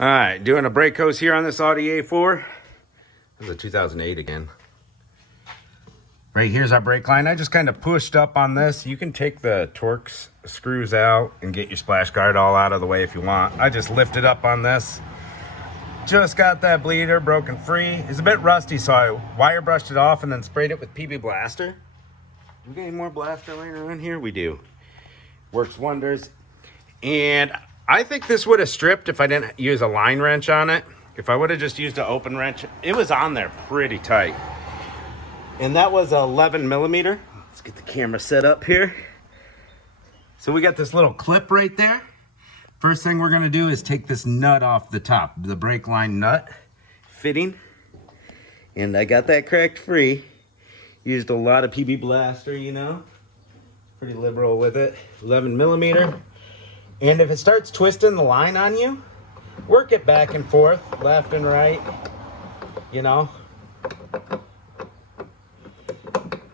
All right, doing a brake hose here on this Audi A4. This is a 2008 again. Right here's our brake line. I just kind of pushed up on this. You can take the Torx screws out and get your splash guard all out of the way if you want. I just lifted up on this. Just got that bleeder broken free. It's a bit rusty, so I wire brushed it off and then sprayed it with PB Blaster. We got any more blaster laying around here? We do. Works wonders. And I think this would have stripped if I didn't use a line wrench on it. If I would have just used an open wrench, it was on there pretty tight. And that was 11 millimeter. Let's get the camera set up here. So we got this little clip right there. First thing we're gonna do is take this nut off the top, the brake line nut fitting. And I got that cracked free. Used a lot of PB Blaster, you know. Pretty liberal with it. 11 millimeter. And if it starts twisting the line on you, work it back and forth, left and right, you know.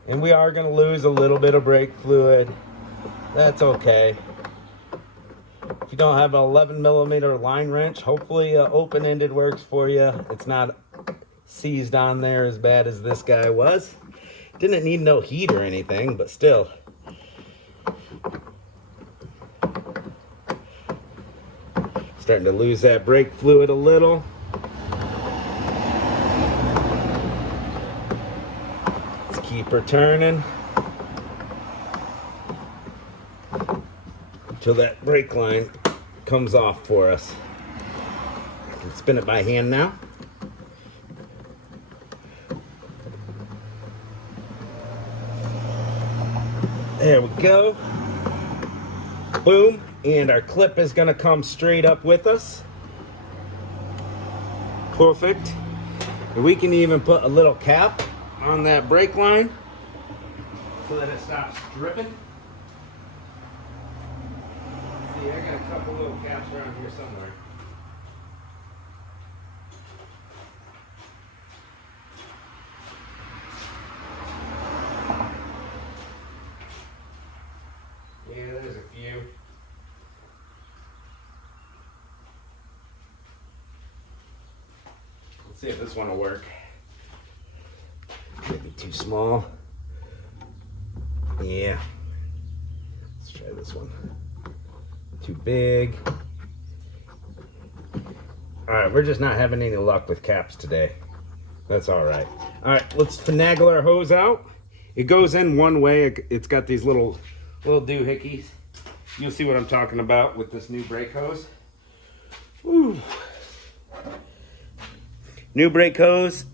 And we are gonna lose a little bit of brake fluid. That's okay. If you don't have an 11 millimeter line wrench, hopefully open-ended works for you. It's not seized on there as bad as this guy was. Didn't need no heat or anything, but still. Starting to lose that brake fluid a little. Let's keep her turning until that brake line comes off for us. I can spin it by hand now. There we go. Boom. And our clip is gonna come straight up with us. Perfect. And we can even put a little cap on that brake line so that it stops dripping. See, I got a couple little caps around here somewhere. Yeah, there's a few. Let's see if this one will work. Maybe too small. Yeah. Let's try this one. Too big. All right, we're just not having any luck with caps today. That's all right. All right, let's finagle our hose out. It goes in one way. It's got these little doohickeys. You'll see what I'm talking about with this new brake hose. Woo. New brake hose.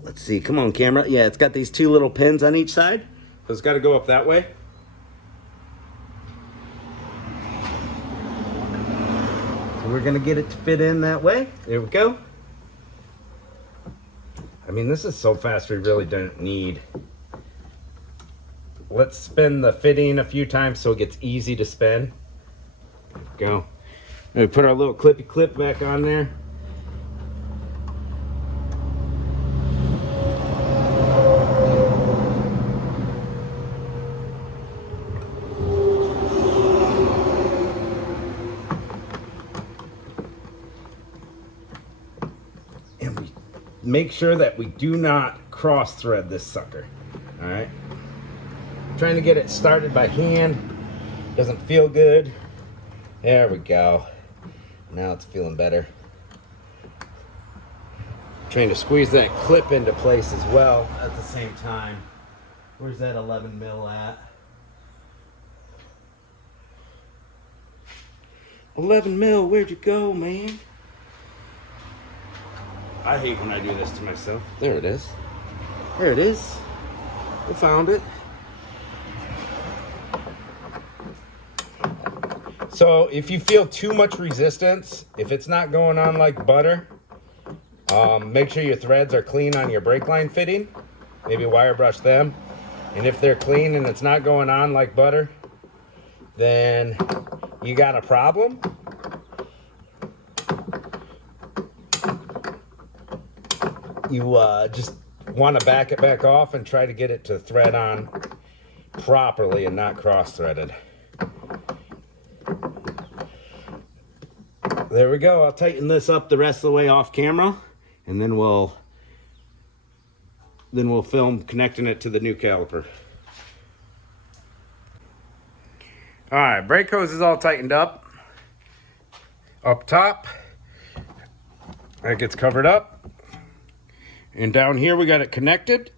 Let's see, come on camera. Yeah, it's got these two little pins on each side. So it's got to go up that way. So we're gonna get it to fit in that way. There we go. I mean, this is so fast we really don't need. Let's spin the fitting a few times so it gets easy to spin. There we go. And we put our little clippy clip back on there. And we make sure that we do not cross thread this sucker. All right. Trying to get it started by hand. Doesn't feel good. There we go. Now it's feeling better. Trying to squeeze that clip into place as well at the same time. Where's that 11 mil at? 11 mil, where'd you go, man? I hate when I do this to myself. There it is. There it is. We found it. So if you feel too much resistance, if it's not going on like butter, make sure your threads are clean on your brake line fitting. Maybe wire brush them. And if they're clean and it's not going on like butter, then you got a problem. You just want to back it back off and try to get it to thread on properly and not cross-threaded. There we go. I'll tighten this up the rest of the way off camera, and then we'll film connecting it to the new caliper. All right, brake hose is all tightened up top. That gets covered up, and down here we got it connected.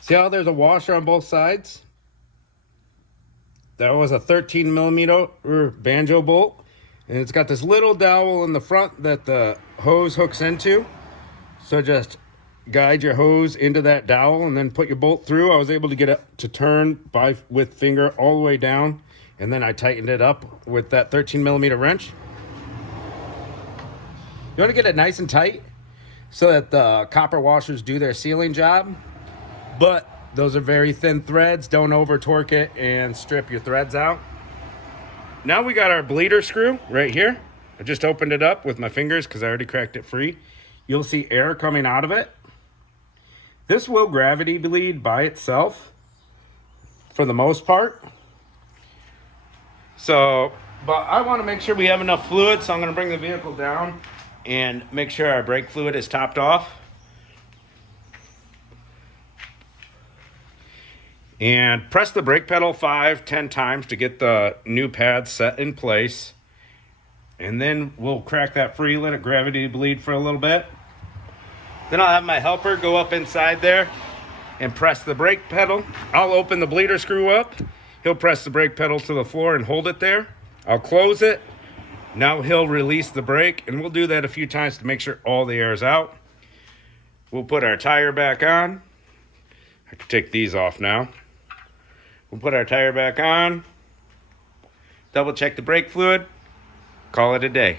See how there's a washer on both sides? That was a 13 millimeter banjo bolt, and it's got this little dowel in the front that the hose hooks into. So just guide your hose into that dowel and then put your bolt through. I was able to get it to turn with finger all the way down, and then I tightened it up with that 13 millimeter wrench. You want to get it nice and tight so that the copper washers do their sealing job, but those are very thin threads. Don't over torque it and strip your threads out. Now we got our bleeder screw right here. I just opened it up with my fingers because I already cracked it free. You'll see air coming out of it. This will gravity bleed by itself for the most part. So, but I want to make sure we have enough fluid, so I'm going to bring the vehicle down and make sure our brake fluid is topped off. And press the brake pedal 5-10 times to get the new pads set in place. And then we'll crack that free, let it gravity bleed for a little bit. Then I'll have my helper go up inside there and press the brake pedal. I'll open the bleeder screw up. He'll press the brake pedal to the floor and hold it there. I'll close it. Now he'll release the brake, and we'll do that a few times to make sure all the air is out. We'll put our tire back on. I can take these off now. We'll put our tire back on. Double check the brake fluid. Call it a day.